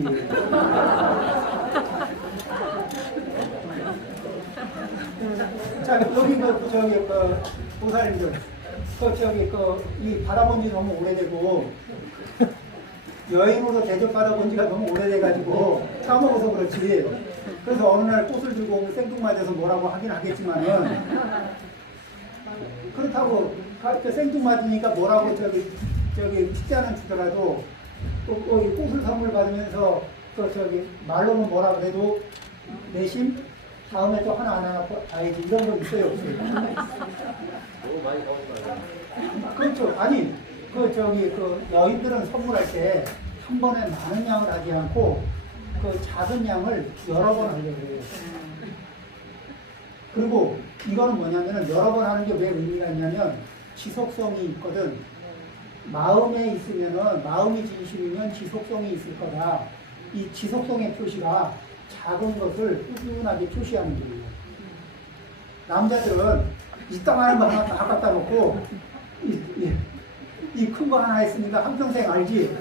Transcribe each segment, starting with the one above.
느낌이에요. 자, 여기 보살님들, 이 받아본 지 너무 오래되고, 여행으로 대접받아본 지가 너무 오래돼가지고, 까먹어서 그렇지. 그래서 어느 날 꽃을 들고 생뚱맞아서 뭐라고 하긴 하겠지만은, 그렇다고, 생뚱맞으니까 뭐라고 식사는 주더라도, 꽃을 선물 받으면서, 말로는 뭐라 그래도, 내심, 다음에 또 하나 봐야지. 이런 거 있어요, 없어요? 너무 많이 가온 거예요. 그렇죠. 아니, 여인들은 선물할 때 한 번에 많은 양을 하지 않고, 작은 양을 여러 번 하려고 해요. 그리고 이거는 뭐냐면은 여러 번 하는 게 왜 의미가 있냐면 지속성이 있거든. 마음에 있으면은, 마음이 진심이면 지속성이 있을 거다. 이 지속성의 표시가 작은 것을 꾸준하게 표시하는 거예요. 남자들은 이따만한 거 하나 다 갖다 놓고, 이 큰 거 하나 했으니까 한평생 알지?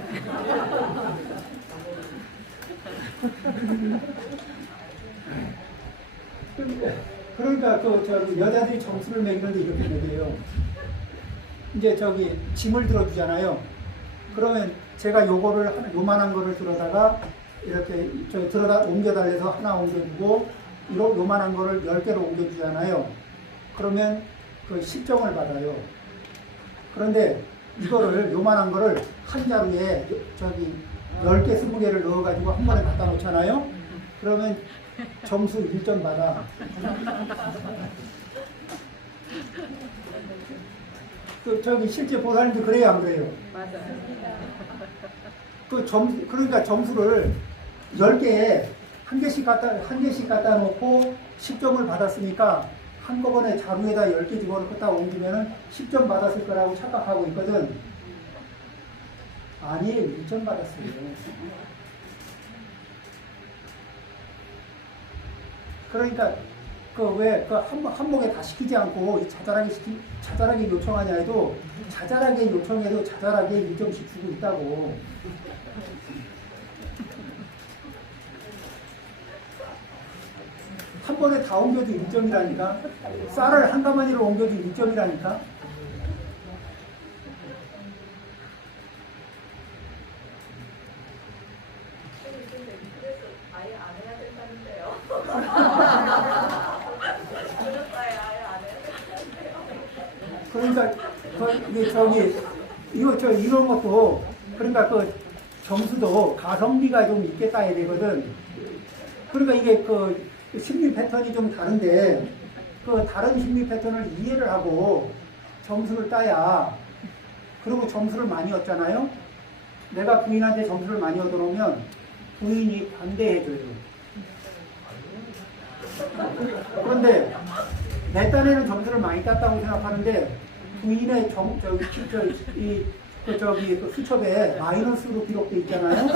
그러니까 여자들이 점수를 매기는데 이렇게 매겨요. 이제 짐을 들어주잖아요. 그러면 제가 요만한 거를 들어다가 이렇게 들어다 옮겨달래서 하나 옮겨주고, 요만한 거를 10개로 옮겨주잖아요. 그러면 10점을 받아요. 그런데 이거를, 요만한 거를 한 자루에 10개, 20개를 넣어가지고 한 번에 갖다 놓잖아요. 그러면 점수 1점 받아. 실제 보살님도 그래요, 안 그래요? 맞아요. 그러니까 점수를 10개에 한 개씩 갖다 놓고 10점을 받았으니까 한꺼번에 자루에다 10개 집어넣고 딱 옮기면은 10점 받았을 거라고 착각하고 있거든. 아니에요, 1점 받았어요. 그러니까 한목에 다 시키지 않고 자잘하게 요청하냐 해도 자잘하게 요청해도 자잘하게 1점씩 주고 있다고. 한 번에 다 옮겨도 1점이라니까. 쌀을 한 가마니로 옮겨도 1점이라니까. 아예 안 해야 된다는데요. 그러니까 이런 것도, 그러니까 점수도 가성비가 좀 있게 따야 되거든. 그러니까 이게 심리 패턴이 좀 다른데, 다른 심리 패턴을 이해를 하고 점수를 따야. 그리고 점수를 많이 얻잖아요. 내가 부인한테 점수를 많이 얻어놓으면 부인이 반대해줘요. 그런데 내 딴에는 점수를 많이 땄다고 생각하는데 부인의 수첩에 마이너스로 기록돼 있잖아요.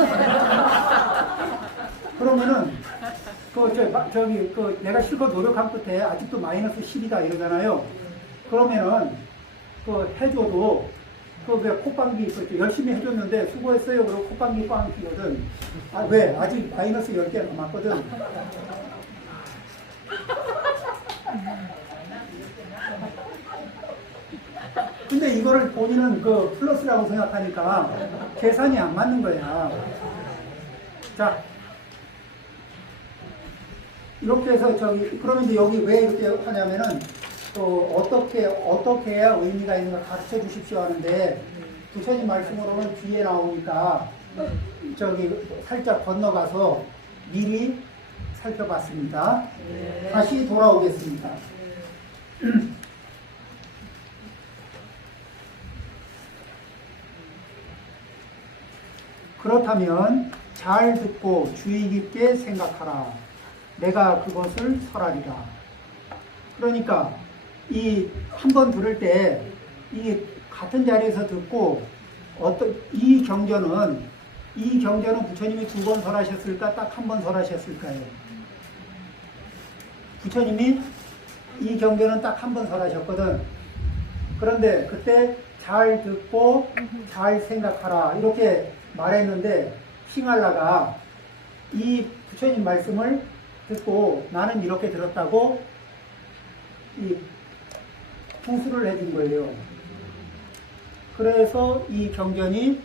그러면은 내가 실컷 노력한 끝에 아직도 마이너스 10이다 이러잖아요. 그러면은 해줘도 왜 콧방귀 있었죠. 열심히 해줬는데 수고했어요. 그러고 콧방귀 꽝 끼거든. 왜? 아직 마이너스 10개 남았거든. 근데 이거를 본인은 플러스라고 생각하니까 계산이 안 맞는 거야. 자, 이렇게 해서 그러면 이제 여기 왜 이렇게 하냐면은 또 어떻게 해야 의미가 있는가 가르쳐 주십시오 하는데, 부처님 말씀으로는 뒤에 나오니까 살짝 건너가서 미리 살펴봤습니다. 다시 돌아오겠습니다. 그렇다면 잘 듣고 주의 깊게 생각하라. 내가 그것을 설하리라. 그러니까 이 한 번 들을 때 이 같은 자리에서 듣고 이 경전은 부처님이 2번 설하셨을까? 딱 한 번 설하셨을까요? 부처님이 이 경전은 딱 한 번 설하셨거든. 그런데 그때 잘 듣고 잘 생각하라 이렇게 말했는데 핑할라가 이 부처님 말씀을 듣고 나는 이렇게 들었다고 이 부수를 해준 거예요. 그래서 이 경전이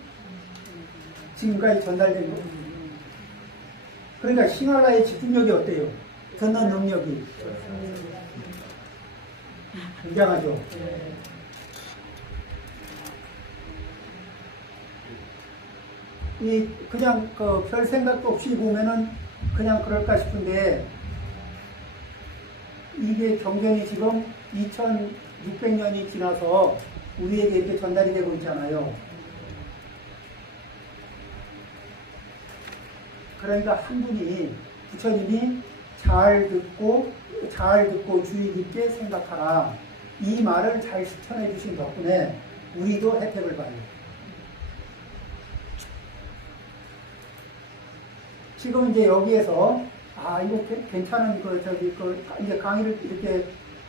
지금까지 전달된 거예요. 그러니까 싱할라의 집중력이 어때요? 듣는 능력이 굉장하죠. 이 그냥 그 별 생각도 없이 보면은 그냥 그럴까 싶은데 이게 경전이 지금 2600년이 지나서 우리에게 이렇게 전달이 되고 있잖아요. 그러니까 한 분이 부처님이 잘 듣고 주의 깊게 생각하라. 이 말을 잘 실천해 주신 덕분에 우리도 혜택을 봐요. 지금 이제 여기에서 이거 괜찮은 이제 강의를 이렇게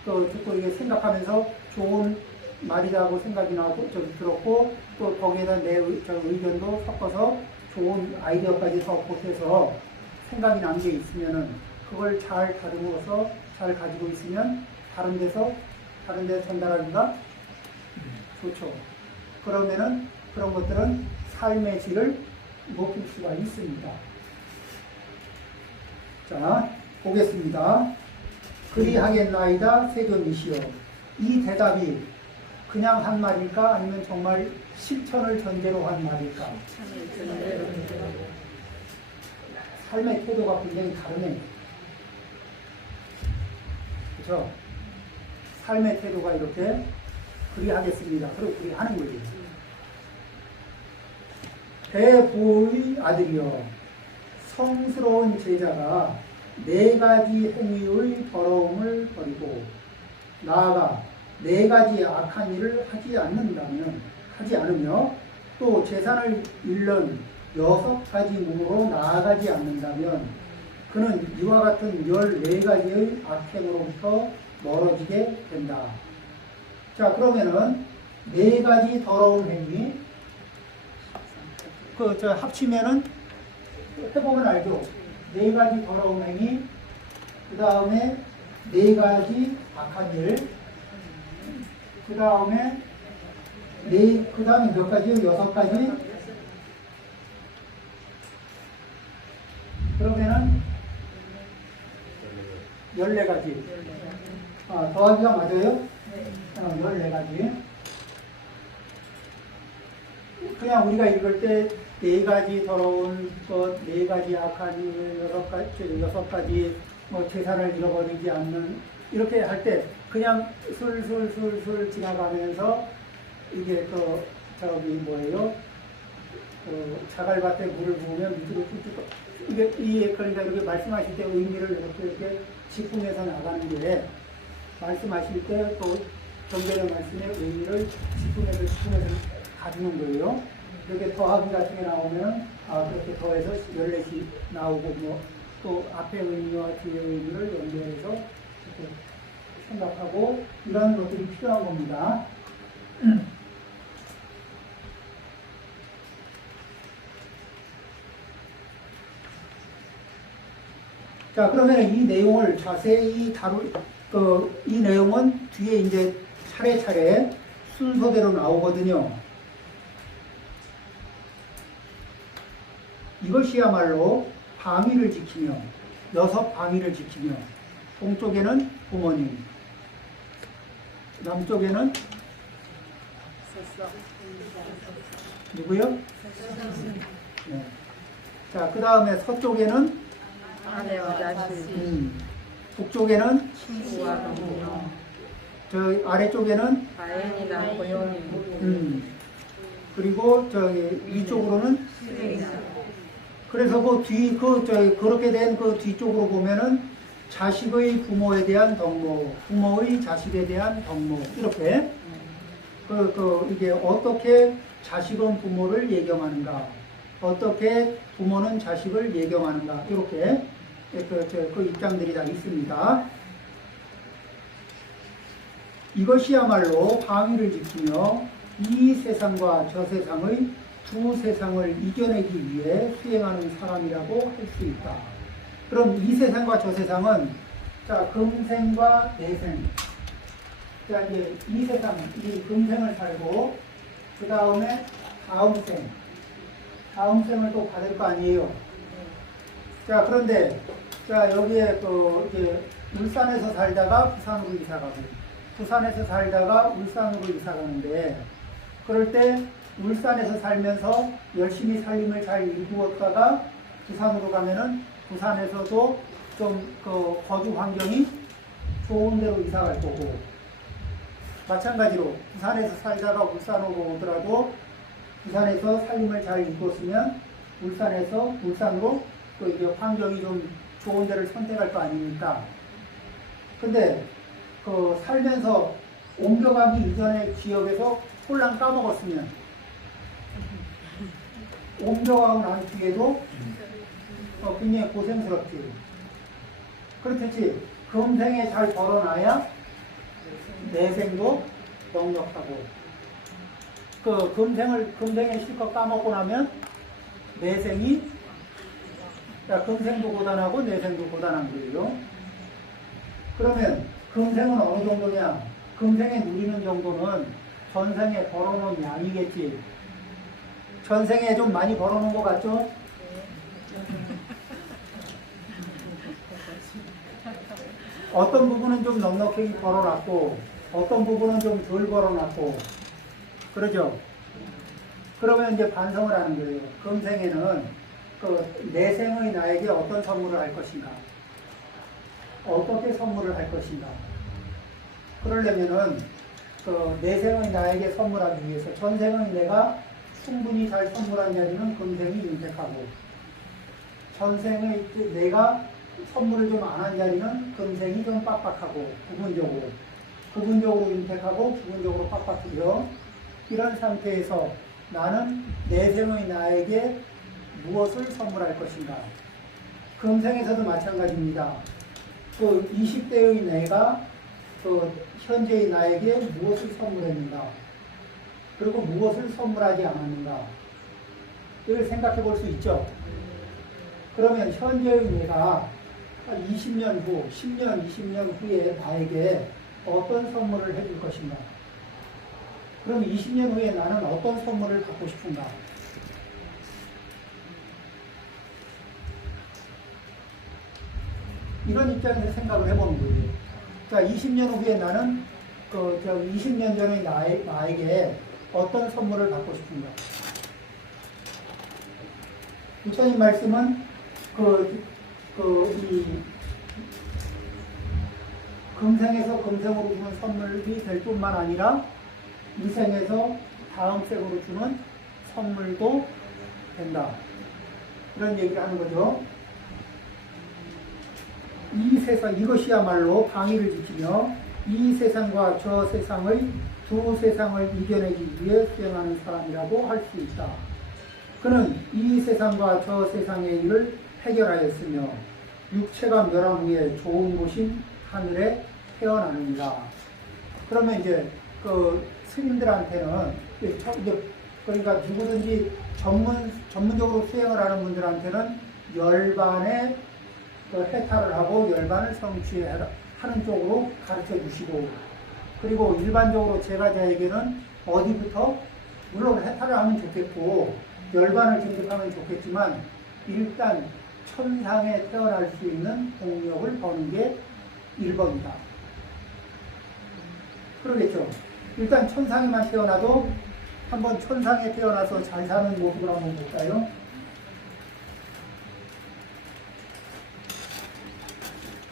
듣고 이게 생각하면서 좋은 말이라고 생각이 나고 들었고 또 거기에다 내 의견도 섞어서 좋은 아이디어까지 더 보태서 생각이 난 게 있으면은 그걸 잘 다루어서 잘 가지고 있으면 다른 데 전달하기가 좋죠. 그러면은 그런 것들은 삶의 질을 높일 수가 있습니다. 자, 보겠습니다. 그리하겠나이다 세존이시여. 이 대답이 그냥 한 말일까? 아니면 정말 실천을 전제로 한 말일까? 삶의 태도가 굉장히 다르네. 그렇죠? 삶의 태도가 이렇게 그리하겠습니다. 그리고 그리하는 거예요. 대보의 아들이여, 성스러운 제자가 4가지 행위의 더러움을 버리고 나아가 4가지 악한 일을 하지 않으며 또 재산을 잃는 6가지 몸으로 나아가지 않는다면 그는 이와 같은 14가지의 악행으로부터 멀어지게 된다. 자, 그러면은 4가지 더러운 행위 합치면은 해보면 알죠. 4가지 더러운 행위, 그 다음에 4가지 악한 일, 그 다음에 몇 가지요? 6가지? 그러면은 14가지. 더하기가 맞아요? 14가지. 그냥 우리가 읽을 때 4가지 더러운 것, 4가지 악한 일, 6가지 재산을 잃어버리지 않는, 이렇게 할 때 그냥 술술 지나가면서 이게 자갈밭에 물을 부으면 밑으로 쭉쭉, 그러니까 이렇게 말씀하실 때 의미를 이렇게 짚으면서 나가는 게, 말씀하실 때 또 경전의 말씀의 의미를 짚으면서 가주는 거예요. 이렇게 더하기 같은 게 나오면 그렇게 더해서 14씩 나오고 또 앞의 의미와 뒤의 의미를 연결해서 이렇게 생각하고 이런 것들이 필요한 겁니다. 자, 그러면 이 내용을 자세히 이 내용은 뒤에 이제 차례차례 순서대로 나오거든요. 이것이야말로 방위를 지키며 6 방위를 지키며 동쪽에는 부모님, 남쪽에는 누구요? 네. 자, 그 다음에 서쪽에는 아내와 자식, 북쪽에는 친구와 동료, 저 아래쪽에는 가인이나 고용이, 그리고 위쪽으로는 그래서 그렇게 된 그 뒤쪽으로 보면은 자식의 부모에 대한 덕목, 부모의 자식에 대한 덕목, 이렇게 이게 어떻게 자식은 부모를 예경하는가, 어떻게 부모는 자식을 예경하는가, 이렇게 그 입장들이 다 있습니다. 이것이야말로 방위를 지키며 이 세상과 저 세상의 두 세상을 이겨내기 위해 수행하는 사람이라고 할 수 있다. 그럼 이 세상과 저 세상은 자, 금생과 내생. 자, 이제 이 세상, 이 금생을 살고 그 다음에 다음 생을 또 받을 거 아니에요. 자, 그런데 자, 여기에 그 이제 울산에서 살다가 부산으로 이사 가고 부산에서 살다가 울산으로 이사 가는데 그럴 때 울산에서 살면서 열심히 살림을 잘 이루었다가 부산으로 가면은 부산에서도 좀 그 거주 환경이 좋은 데로 이사 갈 거고 마찬가지로 부산에서 살다가 울산으로 오더라도 부산에서 살림을 잘 이루었으면 울산으로 또 이제 환경이 좀 좋은 데를 선택할 거 아닙니까? 근데 그 살면서 옮겨가기 이전의 지역에서 홀랑 까먹었으면 옮겨가고 난 뒤에도 굉장히 고생스럽지. 그렇듯이 금생에 잘 벌어놔야 내생도 넉넉하고 그 금생에 실컷 까먹고 나면 내생이 금생도 고단하고 내생도 고단한 거예요. 그러면 금생은 어느 정도냐? 금생에 누리는 정도는 전생에 벌어놓은 양이겠지. 전생에 좀 많이 벌어놓은 것 같죠? 어떤 부분은 좀 넉넉하게 벌어놨고 어떤 부분은 좀 덜 벌어놨고 그러죠? 그러면 이제 반성을 하는 거예요. 금생에는 그 내생의 나에게 어떤 선물을 할 것인가? 어떻게 선물을 할 것인가? 그러려면은 그 내생의 나에게 선물하기 위해서 전생의 내가 충분히 잘 선물한 자리는 금생이 윤택하고 전생의 내가 선물을 좀 안 한 자리는 금생이 좀 빡빡하고 부분적으로 윤택하고 부분적으로 빡빡해요. 이런 상태에서 나는 내생의 나에게 무엇을 선물할 것인가? 금생에서도 마찬가지입니다. 그 20대의 내가 그 현재의 나에게 무엇을 선물했는가? 그리고 무엇을 선물하지 않았는가? 이걸 생각해 볼 수 있죠. 그러면 현재의 내가 20년 후, 10년, 20년 후에 나에게 어떤 선물을 해줄 것인가? 그럼 20년 후에 나는 어떤 선물을 받고 싶은가? 이런 입장에서 생각을 해보는 거예요. 자, 20년 후에 나는 20년 전의 나에게 어떤 선물을 받고 싶은가? 부처님 말씀은 이 금생에서 금생으로 주는 선물이 될 뿐만 아니라 이 생에서 다음 생으로 주는 선물도 된다. 이런 얘기를 하는 거죠. 이 세상, 이것이야말로 방위를 지키며 이 세상과 저 세상의 두 세상을 이겨내기 위해 수행하는 사람이라고 할 수 있다. 그는 이 세상과 저 세상의 일을 해결하였으며 육체가 멸한 후에 좋은 곳인 하늘에 태어나느니라. 그러면 이제 그 스님들한테는 그러니까 누구든지 전문적으로 수행을 하는 분들한테는 열반의 해탈을 하고 열반을 성취하는 쪽으로 가르쳐 주시고 그리고 일반적으로 제가자에게는 어디부터 물론 해탈을 하면 좋겠고 열반을 증득하면 좋겠지만 일단 천상에 태어날 수 있는 공력을 버는 게 1번이다. 그러겠죠. 일단 천상에만 태어나도 한번 천상에 태어나서 잘 사는 모습을 한번 볼까요?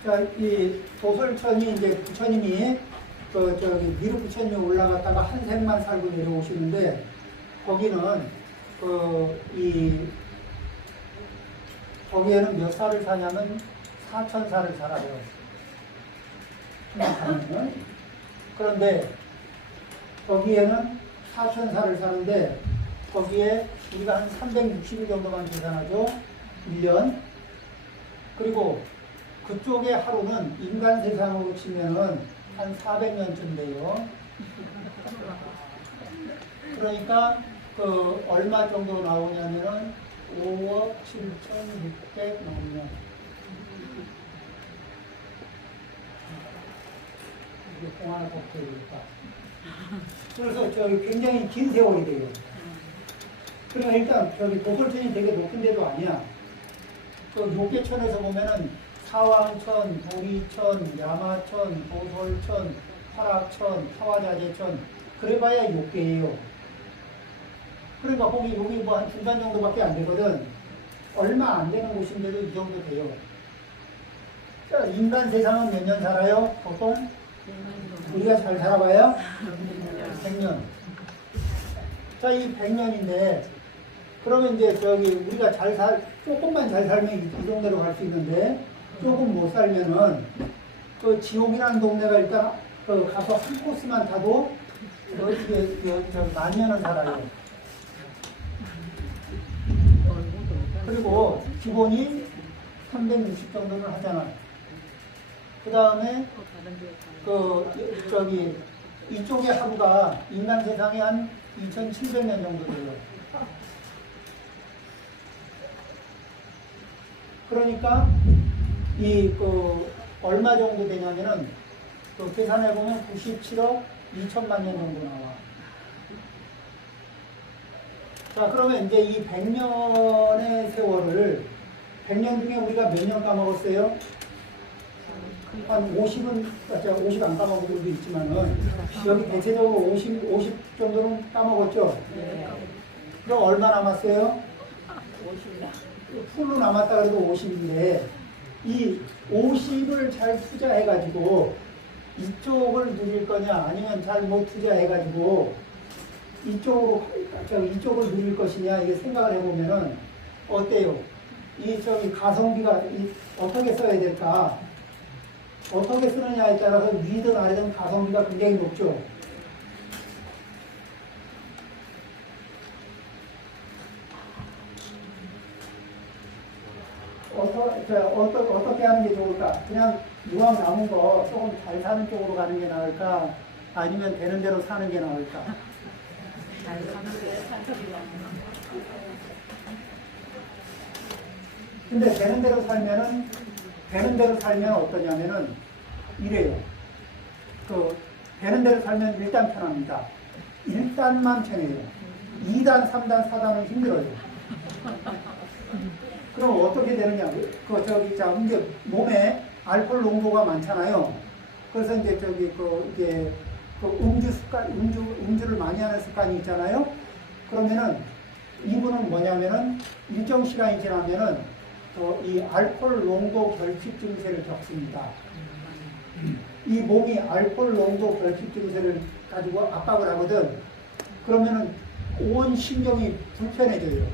자, 이 도솔천이 이제 부처님이 미륵 부처님이 올라갔다가 한 생만 살고 내려오시는데 거기는 거기에는 몇 살을 사냐면 4,000살을 살아요. 그런데 거기에는 4,000살을 사는데 거기에 우리가 한 360일 정도만 계산하죠. 1년. 그리고 그쪽의 하루는 인간 세상으로 치면은 한 400년쯤 돼요. 그러니까 그 얼마 정도 나오냐면은 5억 7,600만 명. 이게 공 하나 더 빼야겠다. 그래서 저기 굉장히 긴 세월이 돼요. 그러니까 일단 저기 도솔천이 되게 높은 데도 아니야. 그 요계천에서 보면은 사왕천, 도리천, 야마천, 도솔천, 화락천, 타화자재천 그래봐야 6개예요. 그러니까 거기 여기 뭐 한 중간 정도밖에 안 되거든. 얼마 안 되는 곳인데도 이 정도 돼요. 자, 인간 세상은 몇 년 살아요? 보통 우리가 잘 살아봐야 100년. 자, 이 100년인데 그러면 이제 저기 우리가 조금만 잘 살면 이 정도로 갈 수 있는데 조금 못 살면은 그 지옥이라는 동네가 일단 그 가서 한 코스만 타도 만 년은 살아요. 그리고 기본이 360 정도는 하잖아. 그 다음에 이쪽에 하루가 인간 세상에 한 2,700년 정도 돼요. 그러니까 얼마 정도 되냐면은 계산해 보면 97억 2천만 년 정도 나와. 자, 그러면 이제 이 100년의 세월을 100년 중에 우리가 몇 년 까먹었어요? 한 50은, 50 안 까먹은 분도 있지만은, 여기 대체적으로 50 정도는 까먹었죠? 네. 그럼 얼마 남았어요? 50. 풀로 남았다 그래도 50인데, 이 50을 잘 투자해가지고, 이쪽을 누릴 거냐, 아니면 잘 못 투자해가지고, 이쪽을 누릴 것이냐, 이게 생각을 해보면은, 어때요? 가성비가 어떻게 써야 될까? 어떻게 쓰느냐에 따라서 위든 아래든 가성비가 굉장히 높죠. 어떻게 하는 게 좋을까? 그냥 이왕 남은 거 조금 잘 사는 쪽으로 가는 게 나을까? 아니면 되는 대로 사는 게 나을까? 잘 사는데. 근데 되는 대로 살면 어떠냐면은 이래요. 되는 대로 살면 일단 편합니다. 1단만 편해요. 2단, 3단, 4단은 힘들어요. 그럼 어떻게 되느냐? 이제 몸에 알코올 농도가 많잖아요. 그래서 이제 음주를 많이 하는 습관이 있잖아요. 그러면은 이분은 뭐냐면은 일정 시간이 지나면은 이 알코올 농도 결핍 증세를 겪습니다. 이 몸이 알코올 농도 결핍 증세를 가지고 압박을 하거든. 그러면은 온 신경이 불편해져요.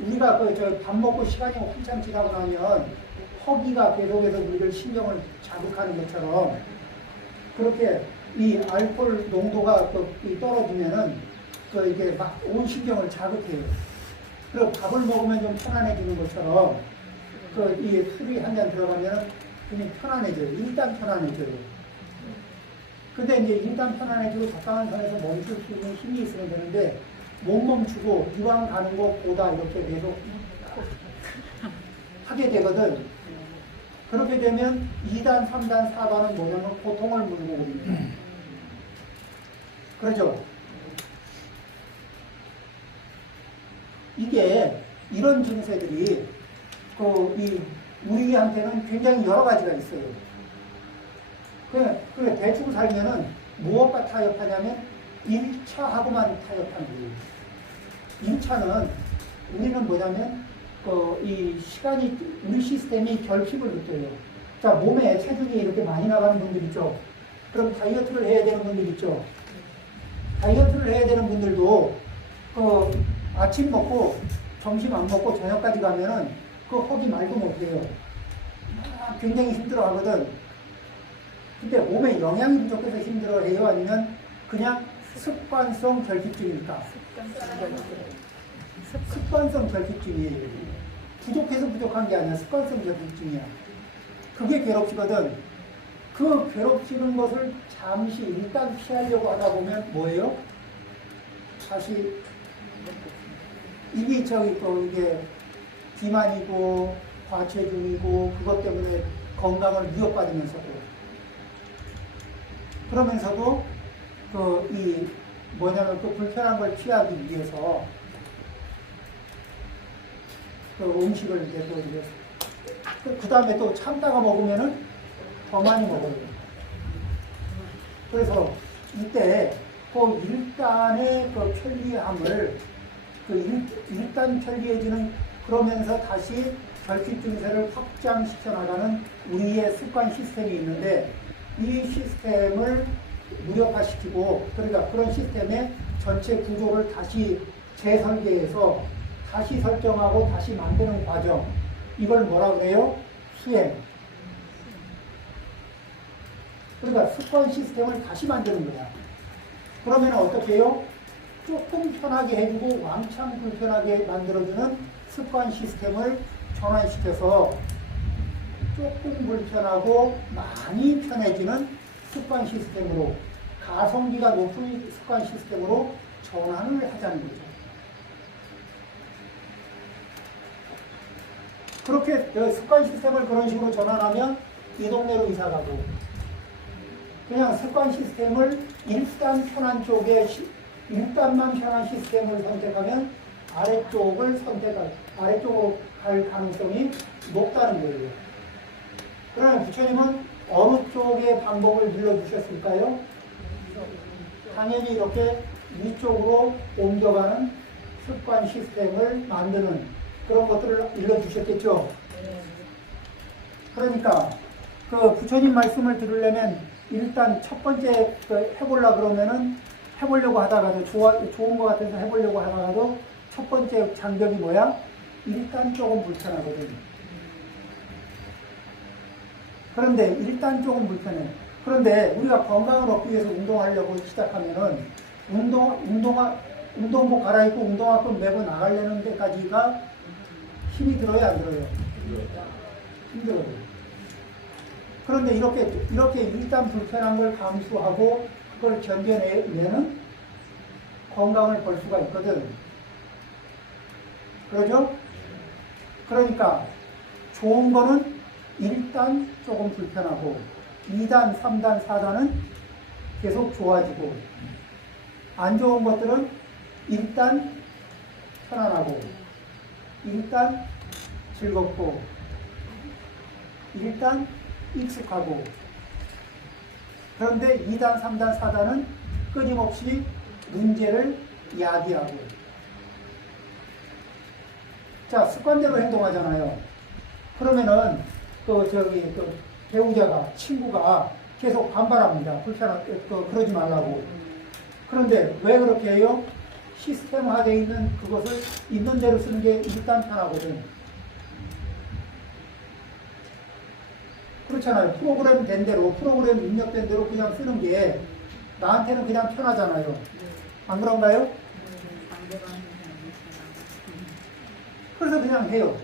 우리가 밥 먹고 시간이 한참 지나고 나면 허기가 계속해서 우리를 신경을 자극하는 것처럼 그렇게 이 알코올 농도가 떨어지면은 이게 막 온 신경을 자극해요. 그리고 밥을 먹으면 좀 편안해지는 것처럼 이 술이 한 잔 들어가면 그냥 편안해져요. 일단 편안해져요. 근데 이제 일단 편안해지고 적당한 선에서 멈출 수 있는 힘이 있으면 되는데 못 멈추고 이왕 가는 거 보다 이렇게 계속 하게 되거든. 그렇게 되면 2단, 3단, 4단은 뭐냐면 고통을 물고 옵니다. 그렇죠? 이게 이런 증세들이 우리한테는 굉장히 여러 가지가 있어요. 그 대충 살면은 무엇과 타협하냐면 1차하고만 타협하는 거예요. 1차는 우리는 뭐냐면 이 시간이 우리 시스템이 결핍을 느껴요. 자, 몸에 체중이 이렇게 많이 나가는 분들 있죠. 그럼 다이어트를 해야 되는 분들 있죠. 다이어트를 해야 되는 분들도 아침 먹고 점심 안 먹고 저녁까지 가면은 허기 말도 못해요. 굉장히 힘들어 하거든. 근데 몸에 영양이 부족해서 힘들어해요? 아니면 그냥 습관성 결핍증일까? 습관성 결핍증이에요. 부족해서 부족한 게 아니라 습관성 결핍증이야. 그게 괴롭히거든. 그 괴롭히는 것을 잠시 일단 피하려고 하다 보면 뭐예요? 다시 이게 저기 또 이게 비만이고 과체중이고 그것 때문에 건강을 위협받으면서도 그러면서도 그 이 뭐냐면 그 불편한 걸 피하기 위해서 그 음식을 이제 또 이제 그 다음에 또 참다가 먹으면은 더 많이 먹어요. 그래서 이때 그 일단의 그 편리함을 일단 편리해지는 그러면서 다시 결핍 증세를 확장시켜 나가는 우리의 습관 시스템이 있는데 이 시스템을 무력화시키고 그러니까 그런 시스템의 전체 구조를 다시 재설계해서 다시 설정하고 다시 만드는 과정 이걸 뭐라 그래요? 수행. 그러니까 습관 시스템을 다시 만드는 거야. 그러면 어떻게 해요? 조금 편하게 해주고 왕창 불편하게 만들어주는 습관 시스템을 전환시켜서 조금 불편하고 많이 편해지는 습관 시스템으로 가성비가 높은 습관 시스템으로 전환을 하자는 거죠. 그렇게 습관 시스템을 그런 식으로 전환하면 이 동네로 이사가고 그냥 습관 시스템을 일단 편한 쪽에 일단만 편한 시스템을 선택하면 아래쪽으로 갈 가능성이 높다는 거예요. 그러면 부처님은 어느 쪽의 방법을 일러주셨을까요? 당연히 이렇게 위쪽으로 옮겨가는 습관 시스템을 만드는 그런 것들을 일러주셨겠죠. 그러니까 그 부처님 말씀을 들으려면 일단 첫 번째 해보려고 그러면은 해보려고 하다가도 좋은 것 같아서 해보려고 하다가도 첫 번째 장벽이 뭐야? 일단 조금 불편하거든. 그런데 일단 조금 불편해. 그런데 우리가 건강을 얻기 위해서 운동하려고 시작하면은 운동복 갈아입고 운동화끈 메고 나가려는 데까지가 힘이 들어요, 안 들어요? 힘들어요. 그런데 이렇게 일단 불편한 걸 감수하고 그걸 견뎌내면 건강을 벌 수가 있거든. 그러죠? 그러니까 좋은 거는 1단 조금 불편하고 2단, 3단, 4단은 계속 좋아지고 안 좋은 것들은 1단 편안하고 1단 즐겁고 1단 익숙하고 그런데 2단, 3단, 4단은 끊임없이 문제를 야기하고 자, 습관대로 행동하잖아요. 그러면은 그 배우자가 친구가 계속 반발합니다. 그러지 말라고. 그런데 왜 그렇게 해요? 시스템화되어 있는 그것을 있는 대로 쓰는 게 일단 편하거든. 그렇잖아요. 프로그램 된 대로, 프로그램 입력된 대로 그냥 쓰는 게 나한테는 그냥 편하잖아요. 안 그런가요? 그래서 그냥 해요.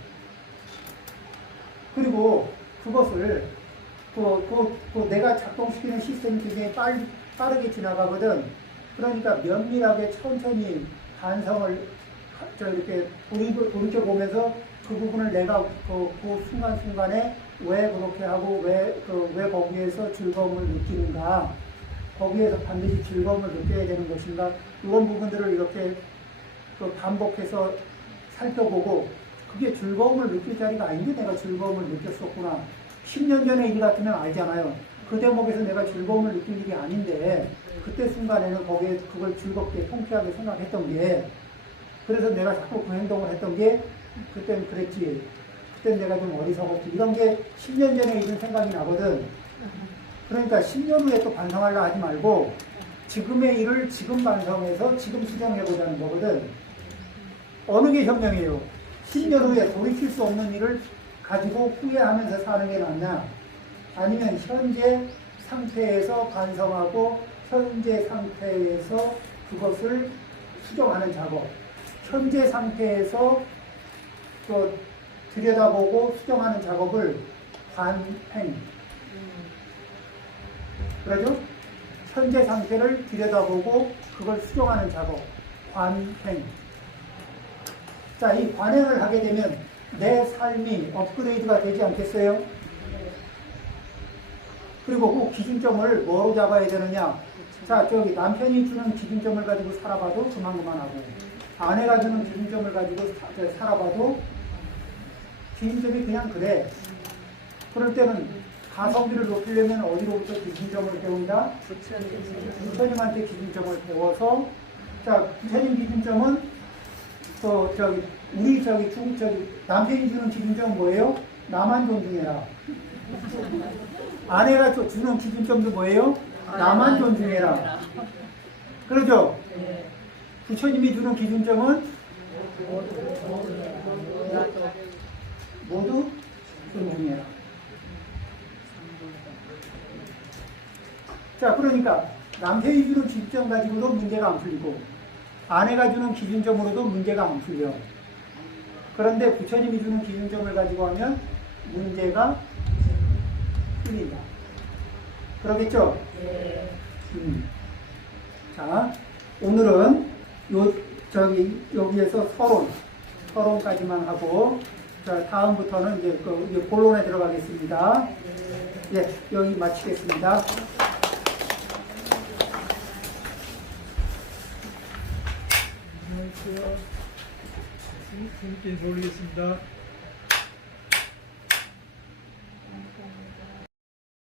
그리고 그것을 내가 작동시키는 시스템이 굉장히 빠르게 지나가거든. 그러니까 면밀하게 천천히 반성을 이렇게 돌이켜보면서 그 부분을 내가 그 순간순간에 왜 그렇게 하고 왜 거기에서 즐거움을 느끼는가, 거기에서 반드시 즐거움을 느껴야 되는 것인가, 이런 부분들을 이렇게 반복해서 살펴보고 그게 즐거움을 느낄 자리가 아닌데 내가 즐거움을 느꼈었구나. 10년 전의 일 같으면 알잖아요. 그 대목에서 내가 즐거움을 느낄 일이 아닌데 그때 순간에는 거기에 그걸 즐겁게 통쾌하게 생각했던 게 그래서 내가 자꾸 그 행동을 했던 게 그때는 그랬지. 그때는 내가 좀 어리석었지. 이런 게 10년 전에 일은 생각이 나거든. 그러니까 10년 후에 또 반성하려 하지 말고 지금의 일을 지금 반성해서 지금 수정해보자는 거거든. 어느 게 현명해요? 10년 후에 돌이킬 수 없는 일을 가지고 후회하면서 사는 게 낫냐? 아니면 현재 상태에서 반성하고 현재 상태에서 그것을 수정하는 작업. 현재 상태에서 또 들여다보고 수정하는 작업을 관행. 그러죠? 현재 상태를 들여다보고 그걸 수정하는 작업. 관행. 자, 이 관행을 하게 되면 내 삶이 업그레이드가 되지 않겠어요? 그리고 그 기준점을 뭐로 잡아야 되느냐? 자, 저기 남편이 주는 기준점을 가지고 살아봐도 그만하고, 아내가 주는 기준점을 가지고 살아봐도 기준점이 그냥 그래. 그럴 때는 가성비를 높이려면 어디로부터 기준점을 배운다? 부처님한테 기준점을 배워서, 자, 부처님 기준점은 또 우리 남편이 주는 기준점은 뭐예요? 나만 존중해라. 아내가 주는 기준점도 뭐예요? 나만 존중해라. 그러죠? 부처님이 주는 기준점은 모두 존중해라. 자, 그러니까 남편이 주는 기준점 가지고도 문제가 안 풀리고 아내가 주는 기준점으로도 문제가 안 풀려. 그런데 부처님이 주는 기준점을 가지고 하면 문제가 풀린다. 그러겠죠? 자, 오늘은 여기에서 서론까지만 하고, 자, 다음부터는 이제 본론에 들어가겠습니다. 예, 여기 마치겠습니다. 재밌게 인사 올리겠습니다.